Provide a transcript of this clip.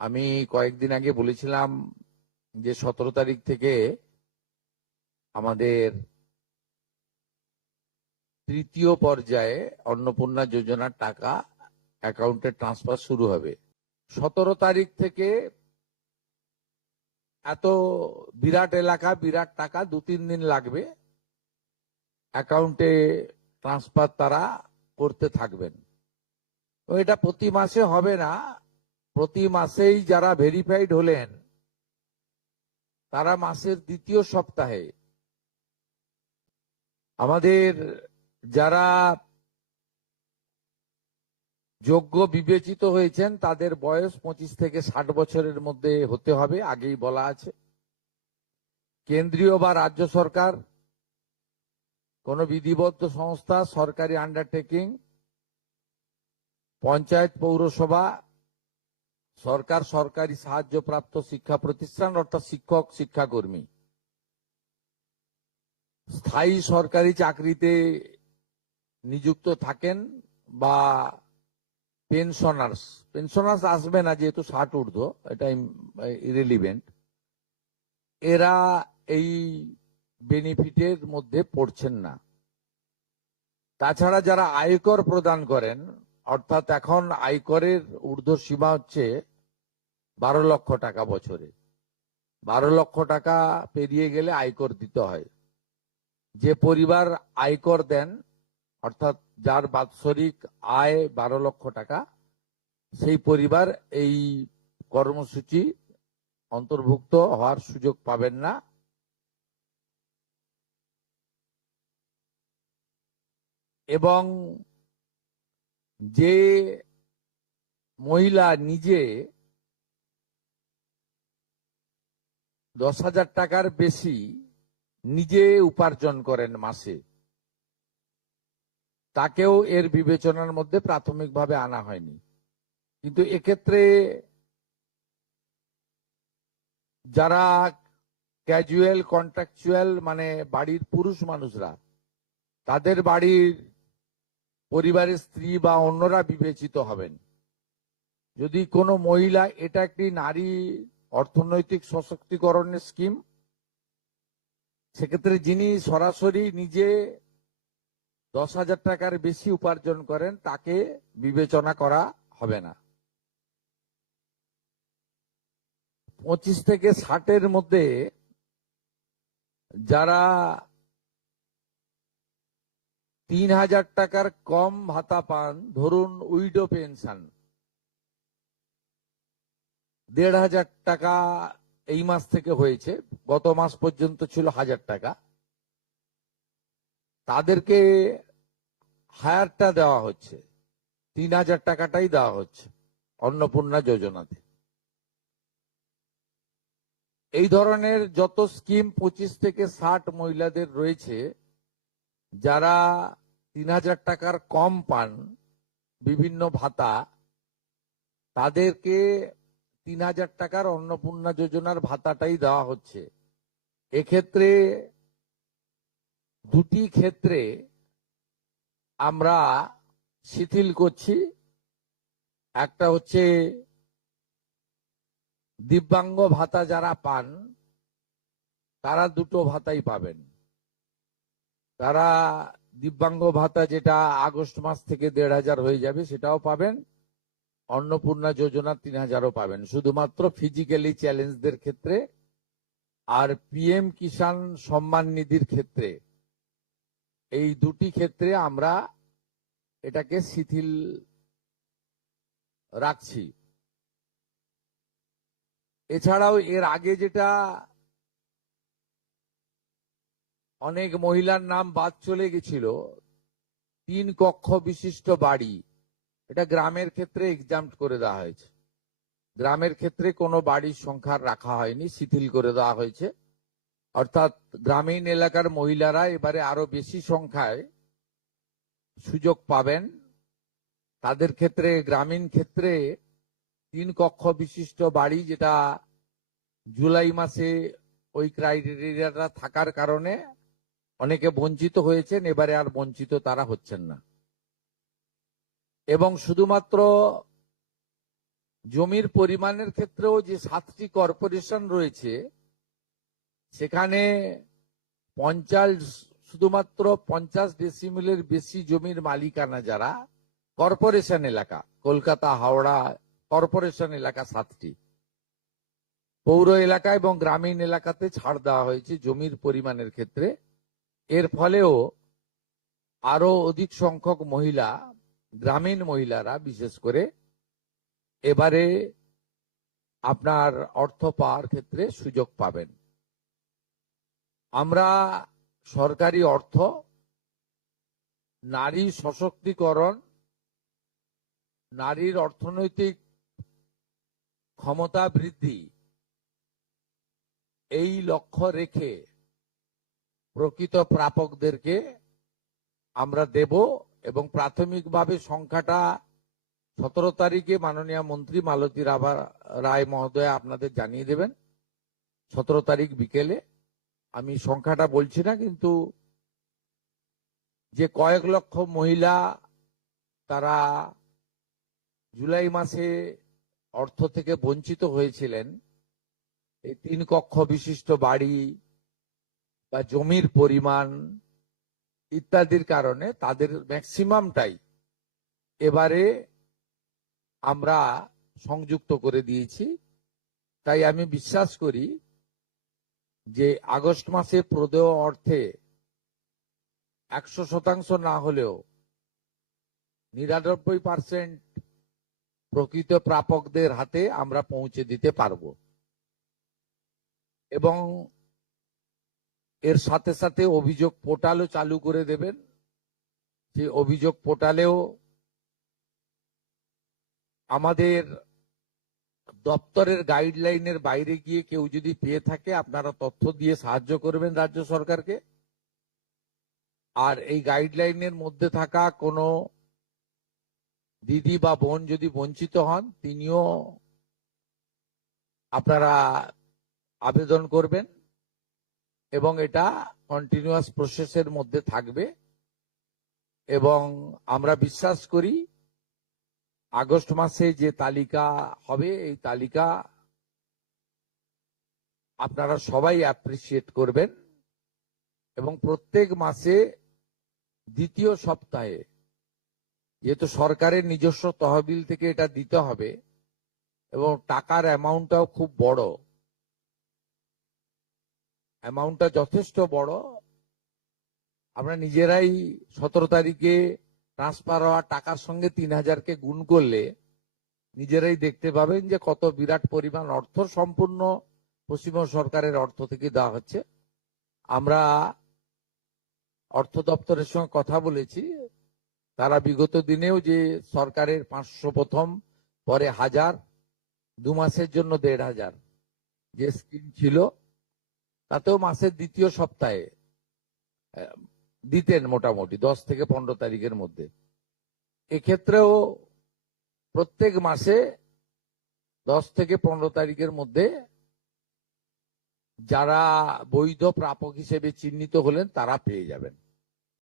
আমি কয়েকদিন আগে বলেছিলাম যে 17 তারিখ থেকে আমাদের তৃতীয় পর্যায়ে অন্নপূর্ণা যোজনার টাকা অ্যাকাউন্টে ট্রান্সফার শুরু হবে। 17 তারিখ থেকে এত বিরাট এলাকা, বিরাট টাকা, 2-3 দিন লাগবে অ্যাকাউন্টে ট্রান্সফার তারা করতে থাকবেন। এটা প্রতি মাসে হবে না, প্রতি মাসেই যারা ভেরিফাইড হলেন তারা মাসের দ্বিতীয় সপ্তাহে, আমাদের যারা যোগ্য বিবেচিত হয়েছেন তাদের বয়স 25 থেকে 60 বছরের মধ্যে হতে হবে, আগেই বলা আছে। কেন্দ্রীয় বা রাজ্য সরকার, কোন বিধিবদ্ধ সংস্থা, সরকারি আন্ডারটেকিং, পঞ্চায়েত, পৌরসভা, সরকার, সরকারি সাহায্যপ্রাপ্ত শিক্ষা প্রতিষ্ঠান অর্থাৎ শিক্ষক, শিক্ষাকর্মী, স্থায়ী সরকারি চাকরিতে নিযুক্ত থাকেন বা পেনশনার্স আসবে না যেহেতু 60 ঊর্ধ্ব, এটা ইরেলিভেন্ট, এরা এই বেনিফিটের মধ্যে পড়ছেন না। তাছাড়া যারা আয়কর প্রদান করেন, অর্থাৎ এখন আয়করের ঊর্ধ্ব সীমা হচ্ছে 12 লক্ষ টাকা বছরে। 12 লক্ষ টাকা পেরিয়ে গেলে আয়কর দিতে হয়। যে পরিবার আয়কর দেন, অর্থাৎ যার বাৎসরিক আয় 12 লক্ষ টাকা, সেই পরিবার এই কর্মসূচি অন্তর্ভুক্ত হওয়ার সুযোগ পাবেন না। এবং যে মহিলা নিজে 10,000 টাকার বেশি নিজে উপার্জন করেন মাসে, তাকেও এর বিবেচনার মধ্যে প্রাথমিকভাবে আনা হয়নি। কিন্তু এক্ষেত্রে যারা ক্যাজুয়াল, কন্ট্রাকচুয়াল, মানে বাড়ির পুরুষ মানুষরা, তাদের বাড়ির পরিবারের স্ত্রী বা অন্যরা বিবেচিত হবেন। যদি কোনো মহিলা, এটা একটি নারী অর্থনৈতিক সশক্তিকরণের স্কিম, সেক্ষেত্রে যিনি সরাসরি নিজে 10,000 টাকার বেশি উপার্জন করেন তাকে বিবেচনা করা হবে না। 25 থেকে 60-এর মধ্যে যারা 3,000 টাকার কম ভাতা পান, ধরুন উইডো পেনশন 1,500 টাকা এই মাস থেকে হয়েছে, গত মাস পর্যন্ত ছিল 1,000 টাকা, তাদেরকে হায়ারটা দেওয়া হচ্ছে, 3,000 টাকাটাই দেওয়া হচ্ছে অন্নপূর্ণা যোজনাতে। এই ধরনের যত স্কিম 25 থেকে 60 মহিলাদের রয়েছে, যারা 3,000 টাকার কম পান বিভিন্ন ভাতা, তাদেরকে 3,000 টাকার অন্নপূর্ণা যোজনার ভাতাটাই দেওয়া হচ্ছে। এক্ষেত্রে দুটি ক্ষেত্রে আমরা শিথিল করছি। একটা হচ্ছে দিব্যাঙ্গ ভাতা যারা পান তারা দুটো ভাতাই পাবেন। তারা দিব্যাঙ্গ ভাতা যেটা আগস্ট মাস থেকে 1,500 হয়ে যাবে সেটাও পাবেন, অন্নপূর্ণা যোজনা 3,000ও পাবেন, শুধুমাত্র ফিজিক্যালি চ্যালেঞ্জদের ক্ষেত্রে। আর পিএম কিষাণ সম্মান নিধির ক্ষেত্রে, এই দুটি ক্ষেত্রে আমরা এটাকে শিথিল রাখছি। এছাড়াও এর আগে যেটা অনেক মহিলার নাম বাদ চলে গেছিল, 3 কক্ষ বিশিষ্ট বাড়ি, এটা গ্রামের ক্ষেত্রে এক্সাম্পট করে দেওয়া হয়েছে। গ্রামের ক্ষেত্রে কোনো বাড়ির সংখ্যা রাখা হয়নি, শিথিল করে দেওয়া হয়েছে। অর্থাৎ গ্রামীণ এলাকার মহিলারা এবারে আরো বেশি সংখ্যায় সুযোগ পাবেন। তাদের ক্ষেত্রে, গ্রামীণ ক্ষেত্রে 3 কক্ষ বিশিষ্ট বাড়ি, যেটা জুলাই মাসে ওই ক্রাইটেরিয়াটা থাকার কারণে অনেকে বঞ্চিত হয়েছেন, এবারে আর বঞ্চিত তারা হচ্ছেন না। এবং শুধুমাত্র জমির পরিমাণের ক্ষেত্রেও যে 7টি কর্পোরেশন রয়েছে সেখানে শুধুমাত্র 50 ডেসিমেলের বেশি জমির মালিকানা যারা কর্পোরেশন এলাকা, কলকাতা হাওড়া কর্পোরেশন এলাকা 7টি, পৌর এলাকা এবং গ্রামীণ এলাকাতে ছাড় দেওয়া হয়েছে জমির পরিমাণের ক্ষেত্রে। এর ফলেও আরো অধিক সংখ্যক মহিলা, গ্রামীণ মহিলারা বিশেষ করে এবারে আপনার অর্থ পাওয়ার ক্ষেত্রে সুযোগ পাবেন। আমরা সরকারি অর্থ নারী সশক্তিকরণ, নারীর অর্থনৈতিক ক্ষমতা বৃদ্ধি এই লক্ষ্য রেখে প্রকৃত প্রাপকদেরকে আমরা দেব এবং প্রাথমিকভাবে সংখ্যাটা 17 তারিখে মাননীয় মন্ত্রী মালতী রায় মহোদয় আপনাদের জানিয়ে দেবেন। 17 তারিখ বিকেলে। আমি সংখ্যাটা বলছি না, কিন্তু যে কয়েক লক্ষ মহিলা তারা জুলাই মাসে অর্থ থেকে বঞ্চিত হয়েছিলেন, এই 3 কক্ষ বিশিষ্ট বাড়ি বা জমির পরিমাণ ইত্যাদির কারণে তাদের ম্যাক্সিমামটাই এবারে আমরা সংযুক্ত করে দিয়েছি। তাই আমি বিশ্বাস করি যে আগস্ট মাসে প্রদেয় অর্থে 100% না হলেও 99% প্রকৃত প্রাপকদের হাতে আমরা পৌঁছে দিতে পারবো। এবং এর সাথে সাথে অভিযোগ পোর্টালও চালু করে দেবেন। যে অভিযোগ পোর্টালেও আমাদের দপ্তরের গাইডলাইনের বাইরে গিয়ে কেউ যদি পেয়ে থাকে আপনারা তথ্য দিয়ে সাহায্য করবেন রাজ্য সরকারকে। আর এই গাইডলাইনের মধ্যে থাকা কোনো দিদি বা বোন যদি বঞ্চিত হন তিনিও আপনারা আবেদন করবেন এবং এটা কন্টিনিউয়াস প্রসেসের মধ্যে থাকবে। এবং আমরা বিশ্বাস করি আগস্ট মাসে যে তালিকা হবে এই তালিকা আপনারা সবাই অ্যাপ্রিসিয়েট করবেন এবং প্রত্যেক মাসে দ্বিতীয় সপ্তাহে, যেহেতু সরকারের নিজস্ব তহবিল থেকে এটা দিতে হবে এবং টাকার অ্যামাউন্টটাও খুব বড়, অ্যামাউন্টটা যথেষ্ট বড়। আমরা নিজেরাই 17 তারিখে ট্রান্সফার হওয়া টাকার সঙ্গে 3000কে গুণ করলে নিজেরাই দেখতে পাবেন যে কত বিরাট পরিমাণ অর্থ সম্পূর্ণ পশ্চিমবঙ্গ সরকারের অর্থ থেকে দেওয়া হচ্ছে। আমরা অর্থ দপ্তরের সঙ্গে কথা বলেছি, তারা বিগত দিনেও যে সরকারের 500 প্রথম, পরে 1000, 2 মাসের জন্য 1500 যে স্কিম ছিল তাতেও মাসের দ্বিতীয় সপ্তাহে দিতেন মোটামুটি 10 থেকে 15 তারিখের মধ্যে। এক্ষেত্রেও প্রত্যেক মাসে 10 থেকে 15 তারিখের মধ্যে যারা বৈধ প্রাপক হিসেবে চিহ্নিত হলেন তারা পেয়ে যাবেন।